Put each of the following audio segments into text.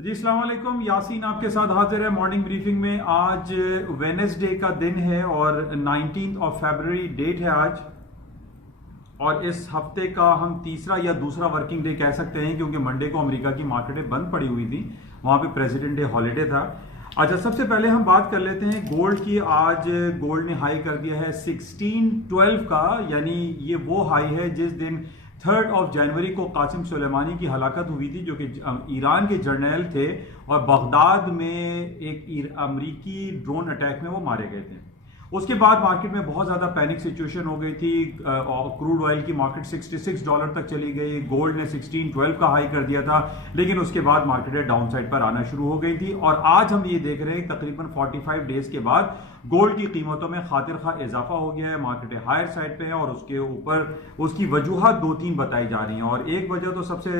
जी अस्सलाम वालेकुम, यासीन आपके साथ हाजिर है मॉर्निंग ब्रीफिंग में। आज वेडनेसडे का दिन है और 19 फरवरी डेट है आज, और इस हफ्ते का हम तीसरा या दूसरा वर्किंग डे कह सकते हैं क्योंकि मंडे को अमेरिका की मार्केटें बंद पड़ी हुई थी, वहां पे प्रेसिडेंट डे हॉलीडे था। अच्छा, सबसे पहले हम बात कर लेते हैं गोल्ड की। आज गोल्ड ने हाई कर दिया है 1612 का, यानी ये वो हाई है जिस दिन 3 जनवरी को कासिम सुलेमानी की हलाकत हुई थी, जो कि ईरान के जर्नैल थे और बगदाद में एक अमरीकी ड्रोन अटैक में वो मारे गए थे। उसके बाद मार्केट में बहुत ज्यादा पैनिक सिचुएशन हो गई थी। क्रूड ऑयल की मार्केट $66 तक चली गई। गोल्ड ने 1612 का हाई कर दिया था, लेकिन उसके बाद मार्केट डाउन साइड पर आना शुरू हो गई थी। और आज हम ये देख रहे हैं तकरीबन 45 डेज के बाद गोल्ड की कीमतों में खातिर खा इजाफा हो गया है। मार्केट हायर साइड पे है और उसके ऊपर उसकी वजूहत 2-3 बताई जा रही हैं। और एक वजह तो सबसे,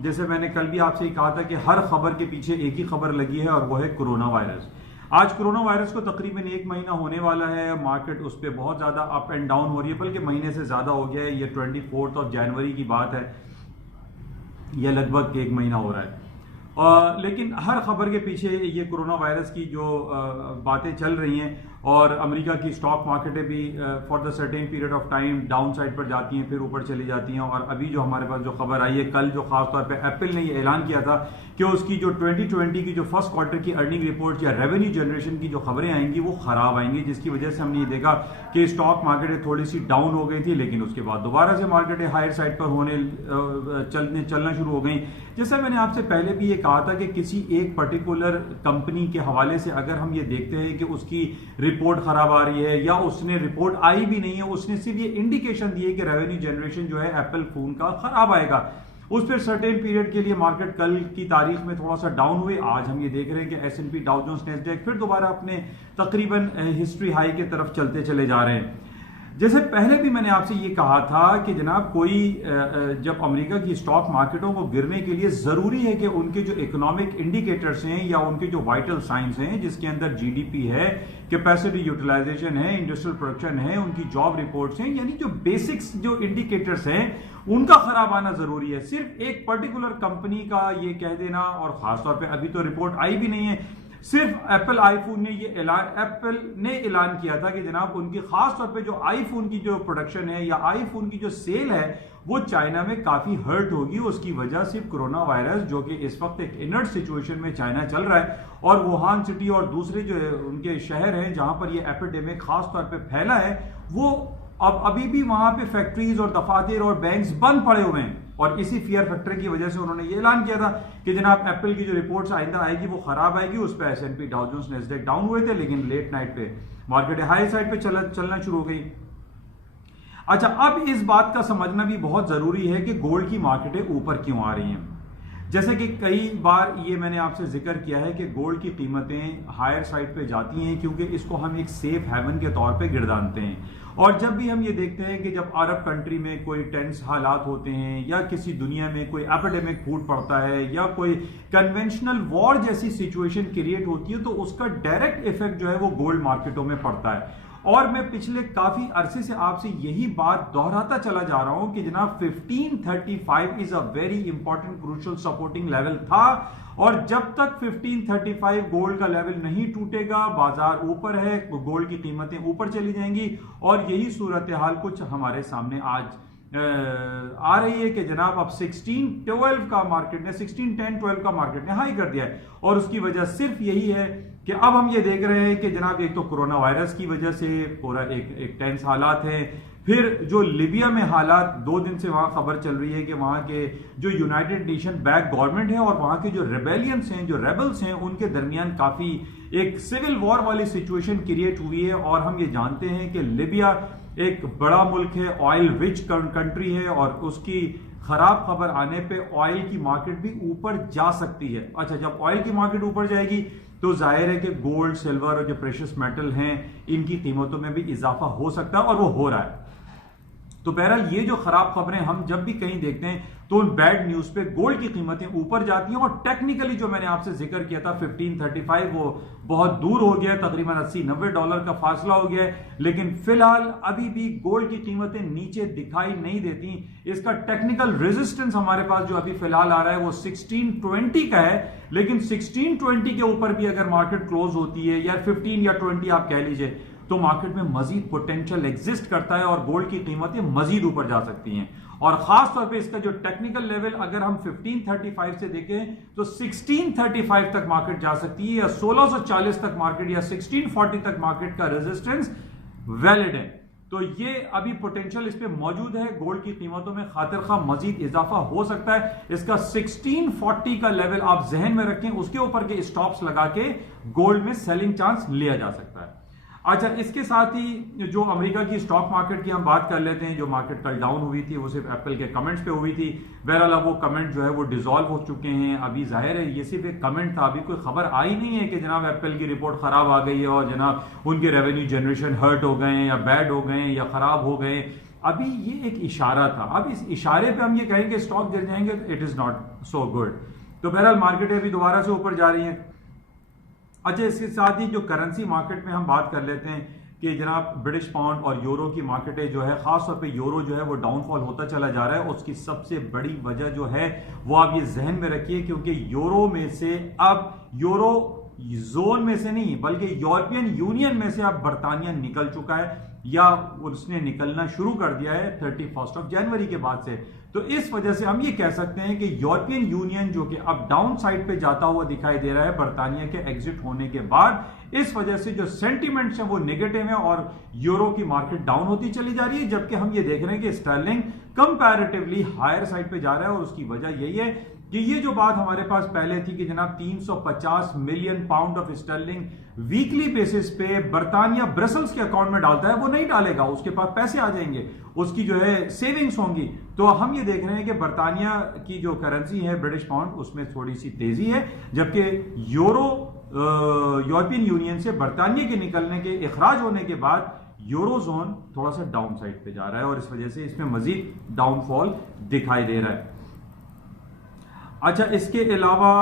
जैसे मैंने कल भी आपसे कहा था कि हर खबर के पीछे एक ही खबर लगी है और वो है कोरोना वायरस। आज कोरोना वायरस को तकरीबन 1 महीना होने वाला है। मार्केट उस पर बहुत ज्यादा अप एंड डाउन हो रही है, बल्कि महीने से ज्यादा हो गया है। ये 24 जनवरी की बात है, यह लगभग 1 महीना हो रहा है। लेकिन हर खबर के पीछे ये कोरोना वायरस की जो बातें चल रही हैं, और अमेरिका की स्टॉक मार्केटें भी for the certain period of time down side पर जाती हैं, फिर ऊपर चली जाती हैं। और अभी जो हमारे पास जो खबर आई है कल, जो खासतौर पे एप्पल ने ये ऐलान किया था कि उसकी जो 2020 की जो फर्स्ट क्वार्टर की अर्निंग रिपोर्ट या रेवेन्यू जनरेशन की जो खबरें आएंगी वो खराब आएंगी, जिसकी वजह से हमने ये देखा कि स्टॉक मार्केटें थोड़ी सी डाउन हो गई थी, लेकिन उसके बाद दोबारा से मार्केटें हायर साइड पर चलना शुरू हो गई। जैसे मैंने आपसे पहले भी ये कहा था कि किसी एक पर्टिकुलर कंपनी के हवाले से अगर हम ये देखते हैं कि उसकी रिपोर्ट खराब आ रही है या उसने रिपोर्ट आई भी नहीं है, उसने सिर्फ ये इंडिकेशन दी है कि रेवेन्यू जनरेशन जो है एप्पल फोन का खराब आएगा, उस पर सर्टेन पीरियड के लिए मार्केट कल की तारीख में थोड़ा सा डाउन हुई। आज हम ये देख रहे हैं कि S&P, डाउ जोन्स, नैस्डैक फिर दोबारा अपने तकरीबन हिस्ट्री हाई की तरफ चलते चले जा रहे हैं। जैसे पहले भी मैंने आपसे ये कहा था कि जनाब कोई जब अमेरिका की स्टॉक मार्केटों को गिरने के लिए जरूरी है कि उनके जो इकोनॉमिक इंडिकेटर्स हैं या उनके जो वाइटल साइंस हैं, जिसके अंदर जीडीपी है, कैपेसिटी यूटिलाइजेशन है, इंडस्ट्रियल प्रोडक्शन है, उनकी जॉब रिपोर्ट्स हैं, यानी जो बेसिक्स जो इंडिकेटर्स हैं उनका खराब आना जरूरी है। सिर्फ एक पर्टिकुलर कंपनी का ये कह देना, और खासतौर पर अभी तो रिपोर्ट आई भी नहीं है, सिर्फ एप्पल ने ऐलान किया था कि जनाब उनकी खास तौर पे जो आईफोन की जो प्रोडक्शन है या आईफोन की जो सेल है वो चाइना में काफी हर्ट होगी। उसकी वजह सिर्फ कोरोना वायरस, जो कि इस वक्त एक इनर्ट सिचुएशन में चाइना चल रहा है, और वुहान सिटी और दूसरे जो उनके शहर हैं जहां पर ये एपिडेमिक खास तौर पे फैला है, वो अब अभी भी वहां पे फैक्ट्रीज और दफातर और बैंक्स बंद पड़े हुए हैं। और इसी फियर फैक्टर की वजह से उन्होंने ये ऐलान किया था कि जनाब एप्पल की जो रिपोर्ट्स आइंदा आएगी वो खराब आएगी। उस पर S&P, Dow Jones, Nasdaq down हुए थे, लेकिन लेट नाइट पे मार्केट हाई साइड पे चलना शुरू हो गई। अच्छा, अब इस बात का समझना भी बहुत जरूरी है कि गोल्ड की मार्केटें ऊपर क्यों आ रही हैं। जैसे कि कई बार ये मैंने आपसे जिक्र किया है कि गोल्ड की कीमतें हायर साइड पे जाती हैं क्योंकि इसको हम एक सेफ हेवन के तौर पे गिरदानते हैं। और जब भी हम ये देखते हैं कि जब अरब कंट्री में कोई टेंस हालात होते हैं या किसी दुनिया में कोई एपिडेमिक फूट पड़ता है या कोई कन्वेंशनल वॉर जैसी सिचुएशन क्रिएट होती है, तो उसका डायरेक्ट इफेक्ट जो है वो गोल्ड मार्केटों में पड़ता है। और मैं पिछले काफी अरसे से आपसे यही बात दोहराता चला जा रहा हूं कि जनाब 1535 is a very important crucial supporting level था, और जब तक 1535 गोल्ड का लेवल नहीं टूटेगा, बाजार ऊपर है, गोल्ड की कीमतें ऊपर चली जाएंगी। और यही सूरत हाल कुछ हमारे सामने आज आ रही है कि जनाब अब 1610 का मार्केट ने हाई कर दिया है। और उसकी वजह सिर्फ यही है कि अब हम ये देख रहे हैं कि जनाब एक तो कोरोना वायरस की वजह से पूरा एक टेंस हालात है, फिर जो लिबिया में हालात 2 दिन से वहां खबर चल रही है कि वहां के जो यूनाइटेड नेशन बैक गवर्नमेंट है और वहां के जो रेबेलियंस हैं, जो रेबल्स हैं, उनके दरमियान काफी एक सिविल वॉर वाली सिचुएशन क्रिएट हुई है। और हम ये जानते हैं कि लिबिया एक बड़ा मुल्क है, ऑयल रिच कंट्री है, और उसकी खराब खबर आने पे ऑयल की मार्केट भी ऊपर जा सकती है। अच्छा, जब ऑयल की मार्केट ऊपर जाएगी तो जाहिर है कि गोल्ड, सिल्वर और जो प्रेशियस मेटल हैं इनकी कीमतों में भी इजाफा हो सकता है, और वो हो रहा है। तो बहरहाल ये जो खराब खबरें हम जब भी कहीं देखते हैं तो उन बैड न्यूज पे गोल्ड की कीमतें ऊपर जाती हैं, और टेक्निकली जो मैंने आपसे जिक्र किया था 1535 वो बहुत दूर हो गया, तकरीबन $80-90 का फासला हो गया है, लेकिन फिलहाल अभी भी गोल्ड की कीमतें नीचे दिखाई नहीं देती। इसका टेक्निकल रेजिस्टेंस हमारे पास जो अभी फिलहाल आ रहा है वो 1620 का है, लेकिन 1620 के ऊपर भी अगर मार्केट क्लोज होती है या 15 या 20 आप कह लीजिए, तो मार्केट में मजीद पोटेंशियल एग्जिस्ट करता है और गोल्ड की कीमतें मजीद ऊपर जा सकती हैं। और खास तौर पे इसका जो टेक्निकल लेवल अगर हम 1535 से देखें तो 1635 तक मार्केट जा सकती है, या 1640 तक मार्केट, या 1640 तक मार्केट का रेजिस्टेंस वैलिड है। तो ये अभी पोटेंशियल इस पे मौजूद है, गोल्ड की कीमतों में खातिर खा मजीद इजाफा हो सकता है। इसका 1640 का लेवल आप जहन में रखें, उसके ऊपर के स्टॉप्स लगा के गोल्ड में सेलिंग चांस लिया जा सकता है। अच्छा, इसके साथ ही जो अमेरिका की स्टॉक मार्केट की हम बात कर लेते हैं। जो मार्केट कल डाउन हुई थी वो सिर्फ एप्पल के कमेंट्स पे हुई थी। बहरहाल अब वो कमेंट जो है वो डिसॉल्व हो चुके हैं। अभी जाहिर है ये सिर्फ एक कमेंट था, अभी कोई खबर आई नहीं है कि जनाब एप्पल की रिपोर्ट खराब आ गई है और जनाब उनके रेवेन्यू जनरेशन हर्ट हो गए या बैड हो गए या खराब हो गए। अभी ये एक इशारा था, अब इस इशारे पे हम ये कहेंगे स्टॉक गिर जाएंगे तो it is not so good. तो बहरहाल मार्केट अभी दोबारा से ऊपर जा रही है। अच्छा, इसके साथ ही जो करेंसी मार्केट में हम बात कर लेते हैं कि जनाब ब्रिटिश पाउंड और यूरो की मार्केटें जो है, खास तौर पे यूरो जो है वो डाउनफॉल होता चला जा रहा है। उसकी सबसे बड़ी वजह जो है वो आप ये जहन में रखिए, क्योंकि यूरो में से अब यूरो जोन में से नहीं बल्कि यूरोपियन यूनियन में से अब बरतानिया निकल चुका है, या उसने निकलना शुरू कर दिया है 31 जनवरी के बाद से। तो इस वजह से हम ये कह सकते हैं कि यूरोपियन यूनियन जो कि अब डाउन साइड पे जाता हुआ दिखाई दे रहा है बरतानिया के एग्जिट होने के बाद, इस वजह से जो सेंटिमेंट्स हैं वो नेगेटिव हैं और यूरो की मार्केट डाउन होती चली जा रही है। जबकि हम ये देख रहे हैं कि स्टर्लिंग कंपैरेटिवली हायर साइड पे जा रहा है, और उसकी वजह यही है कि ये जो बात हमारे पास पहले थी कि जनाब 350 million pound of sterling weekly basis पे बरतानिया ब्रसल्स के अकाउंट में डालता है, वो नहीं डालेगा, उसके पास पैसे आ जाएंगे, उसकी जो है सेविंग्स होंगी। तो हम ये देख रहे हैं कि बरतानिया की जो करेंसी है ब्रिटिश पाउंड उसमें थोड़ी सी तेजी है, जबकि यूरोपियन यूनियन से बरतानिया के निकलने के इखराज होने के बाद यूरो जोन थोड़ा सा डाउन साइड पे जा रहा है, और इस वजह से इसमें मजीद डाउनफॉल दिखाई दे रहा है। अच्छा, इसके अलावा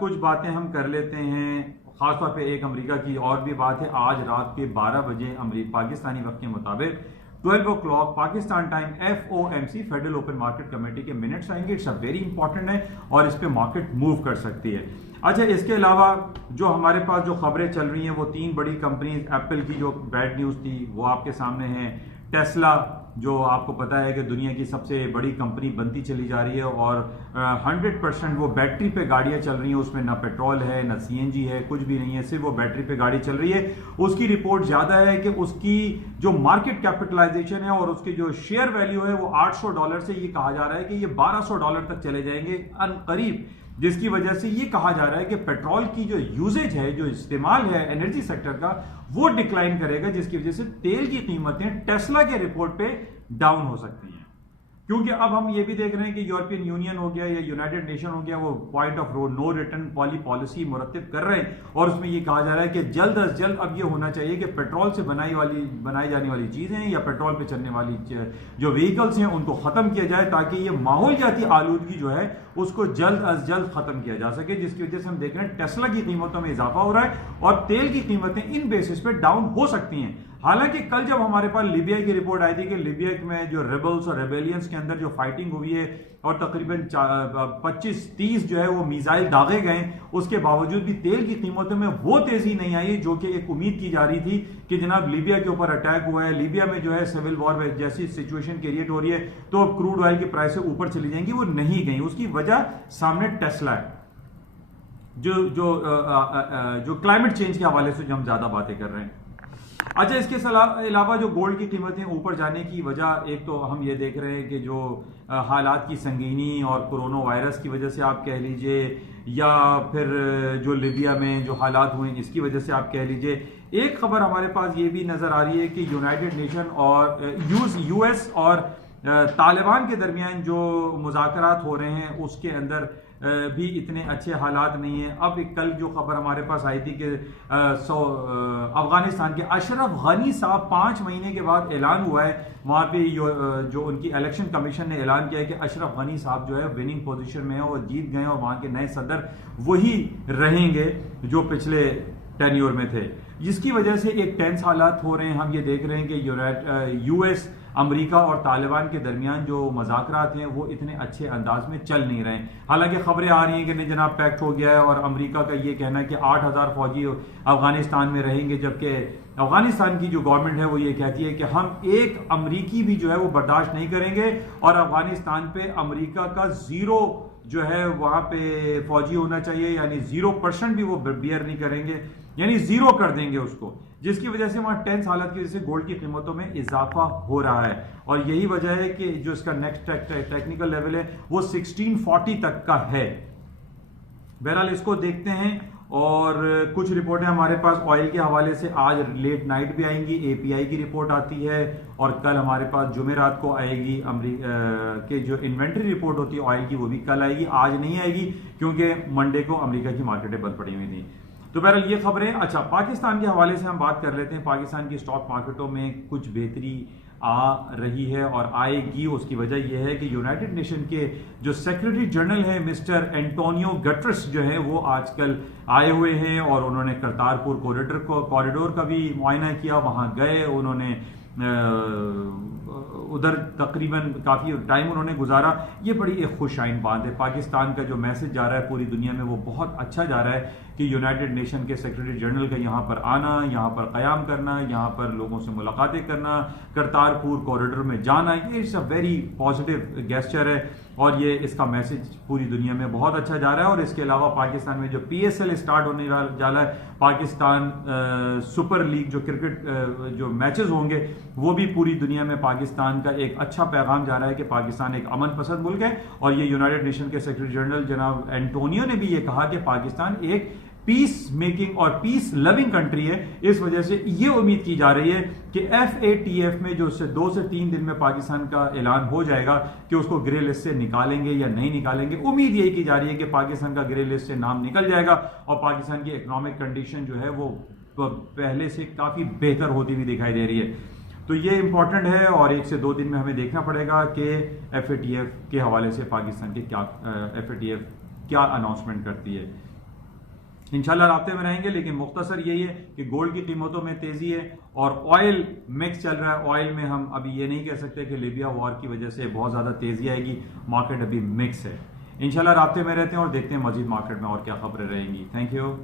कुछ बातें हम कर लेते हैं। खासतौर पे एक अमेरिका की और भी बात है। आज रात के 12 बजे पाकिस्तानी वक्त के मुताबिक 12 o'clock Pakistan time FOMC federal open market committee के मिनट्स आएंगे। इट्स अ वेरी इंपॉर्टेंट है और इस पे मार्केट मूव कर सकती है। अच्छा, इसके अलावा जो हमारे पास जो खबरें चल रही हैं वो तीन बड़ी कंपनीज, एप्पल की जो बैड न्यूज थी वो आपके सामने है, टेस्ला जो आपको पता है कि दुनिया की सबसे बड़ी कंपनी बनती चली जा रही है और 100% वो बैटरी पे गाड़ियां चल रही हैं, उसमें ना पेट्रोल है ना CNG है, कुछ भी नहीं है, सिर्फ वो बैटरी पे गाड़ी चल रही है। उसकी रिपोर्ट ज्यादा है कि उसकी जो मार्केट कैपिटलाइजेशन है और उसकी जो शेयर वैल्यू है वो $800 से ये कहा जा रहा है कि ये $1200 तक चले जाएंगे अनकरीब, जिसकी वजह से ये कहा जा रहा है कि पेट्रोल की जो यूजेज है, जो इस्तेमाल है एनर्जी सेक्टर का, वो डिक्लाइन करेगा, जिसकी वजह से तेल की कीमतें टेस्ला के रिपोर्ट पे डाउन हो सकती हैं। क्योंकि अब हम ये भी देख रहे हैं कि यूरोपियन यूनियन हो गया या यूनाइटेड नेशन हो गया, वो point of no return policy मुरतब कर रहे हैं, और उसमें ये कहा जा रहा है कि जल्द अज जल्द अब ये होना चाहिए कि पेट्रोल से बनाई जाने वाली चीजें या पेट्रोल पे चलने वाली जो व्हीकल्स हैं उनको खत्म किया जाए, ताकि ये माहौलियाती आलूदगी जो है उसको जल्द अज जल्द खत्म किया जा सके। जिसकी वजह से हम देख रहे हैं टेस्ला की कीमतों में इजाफा हो रहा है और तेल की कीमतें इन बेसिस पे डाउन हो सकती हैं। हालांकि कल जब हमारे पास लीबिया की रिपोर्ट आई थी कि लीबिया में जो रेबल्स और रेबेलियंस के अंदर जो फाइटिंग हुई है और तकरीबन 25-30 जो है वो मिसाइल दागे गए, उसके बावजूद भी तेल की कीमतों में वो तेजी नहीं आई जो कि एक उम्मीद की जा रही थी कि जनाब लीबिया के ऊपर अटैक हुआ है, लीबिया में जो है सिविल वॉर जैसी सिचुएशन क्रिएट हो रही है तो अब क्रूड ऑयल की प्राइस ऊपर चली जाएंगी, वो नहीं गई। उसकी वजह सामने टेस्ला है, जो क्लाइमेट चेंज के हवाले से जो हम ज्यादा बातें कर रहे हैं। अच्छा, इसके अलावा जो गोल्ड की कीमतें ऊपर जाने की वजह, एक तो हम ये देख रहे हैं कि जो हालात की संगीनी और कोरोना वायरस की वजह से आप कह लीजिए, या फिर जो लीबिया में जो हालात हुए इसकी वजह से आप कह लीजिए। एक खबर हमारे पास ये भी नजर आ रही है कि यूनाइटेड नेशन और US और तालिबान के दरमियान जो मुज़ाकरात हो रहे हैं उसके अंदर भी इतने अच्छे हालात नहीं है। अब एक कल जो खबर हमारे पास आई थी कि अफगानिस्तान के अशरफ गनी साहब 5 महीने के बाद ऐलान हुआ है, वहाँ पे जो उनकी इलेक्शन कमीशन ने ऐलान किया है कि अशरफ गनी साहब जो है विनिंग पोजीशन में है और जीत गए और वहाँ के नए सदर वही रहेंगे जो पिछले टेन्योर में थे, जिसकी वजह से एक टेंस हालात हो रहे हैं। हम ये देख रहे हैं कि यूएस, अमेरिका और तालिबान के दरमियान जो मुज़ाकरात हैं वो इतने अच्छे अंदाज में चल नहीं रहे हैं। हालांकि खबरें आ रही हैं कि नहीं जनाब पैक्ट हो गया है और अमेरिका का ये कहना है कि 8,000 फौजी अफगानिस्तान में रहेंगे, जबकि अफगानिस्तान की जो गवर्नमेंट है वो ये कहती है कि हम एक अमरीकी भी जो है वो बर्दाश्त नहीं करेंगे और अफगानिस्तान पे अमेरिका का 0 जो है वहां पे फौजी होना चाहिए, यानी 0% भी वो बियर नहीं करेंगे, यानी 0 कर देंगे उसको, जिसकी वजह से वहां टेंस हालत की वजह से गोल्ड की कीमतों में इजाफा हो रहा है। और यही वजह है कि जो इसका नेक्स्ट टेक्निकल लेवल है वो 1640 तक का है। बहरहाल इसको देखते हैं। और कुछ रिपोर्टें हमारे पास ऑयल के हवाले से आज लेट नाइट भी आएंगी, एपीआई की रिपोर्ट आती है और कल हमारे पास जुमेरात को आएगी अमेरिका के जो इन्वेंट्री रिपोर्ट होती है ऑयल की, वो भी कल आएगी, आज नहीं आएगी क्योंकि मंडे को अमेरिका की मार्केटें बंद पड़ी हुई थी। तो बहरहाल ये खबरें। अच्छा, पाकिस्तान के हवाले से हम बात कर लेते हैं। पाकिस्तान की स्टॉक मार्केटों में कुछ बेहतरी आ रही है और आएगी। उसकी वजह यह है कि यूनाइटेड नेशन के जो सेक्रेटरी जनरल हैं मिस्टर एंटोनियो गटरेस जो है वो आजकल आए हुए हैं और उन्होंने करतारपुर कॉरिडोर का भी मुआयना किया, वहां गए, उन्होंने उधर तकरीबन काफ़ी टाइम उन्होंने गुजारा। ये बड़ी एक खुशाइन बात है। पाकिस्तान का जो मैसेज जा रहा है पूरी दुनिया में वो बहुत अच्छा जा रहा है कि यूनाइटेड नेशन के सेक्रेटरी जनरल का यहाँ पर आना, यहाँ पर क़याम करना, यहाँ पर लोगों से मुलाकातें करना, करतारपुर कॉरिडोर में जाना, ये it's a very positive gesture है और ये इसका मैसेज पूरी दुनिया में बहुत अच्छा जा रहा है। और इसके अलावा पाकिस्तान में जो PSL स्टार्ट होने जा रहा है, पाकिस्तान सुपर लीग जो क्रिकेट जो मैचेस होंगे वो भी पूरी दुनिया में पाकिस्तान का एक अच्छा पैगाम जा रहा है कि पाकिस्तान एक अमन पसंद मुल्क है। और ये यूनाइटेड नेशन के सेक्रेटरी जनरल जनाब एंटोनियो ने भी ये कहा कि पाकिस्तान एक पीस मेकिंग और पीस लविंग कंट्री है। इस वजह से ये उम्मीद की जा रही है कि FATF में जो 2 से 3 दिन में पाकिस्तान का ऐलान हो जाएगा कि उसको ग्रे लिस्ट से निकालेंगे या नहीं निकालेंगे। उम्मीद यही की जा रही है कि पाकिस्तान का ग्रे लिस्ट से नाम निकल जाएगा और पाकिस्तान की इकोनॉमिक कंडीशन जो है वो पहले से काफी बेहतर होती हुई दिखाई दे रही है। तो ये इंपॉर्टेंट है और 1 से 2 दिन में हमें देखना पड़ेगा कि FATF के हवाले से पाकिस्तान के FATF क्या अनाउंसमेंट करती है। इंशाल्लाह राब्ते में रहेंगे, लेकिन मुख्तसर यही है कि गोल्ड की कीमतों में तेजी है और ऑयल मिक्स चल रहा है। ऑयल में हम अभी ये नहीं कह सकते कि लीबिया वॉर की वजह से बहुत ज्यादा तेजी आएगी, मार्केट अभी मिक्स है। इंशाल्लाह राब्ते में रहते हैं और देखते हैं मजीद मार्केट में और क्या खबरें रहेंगी। Thank you.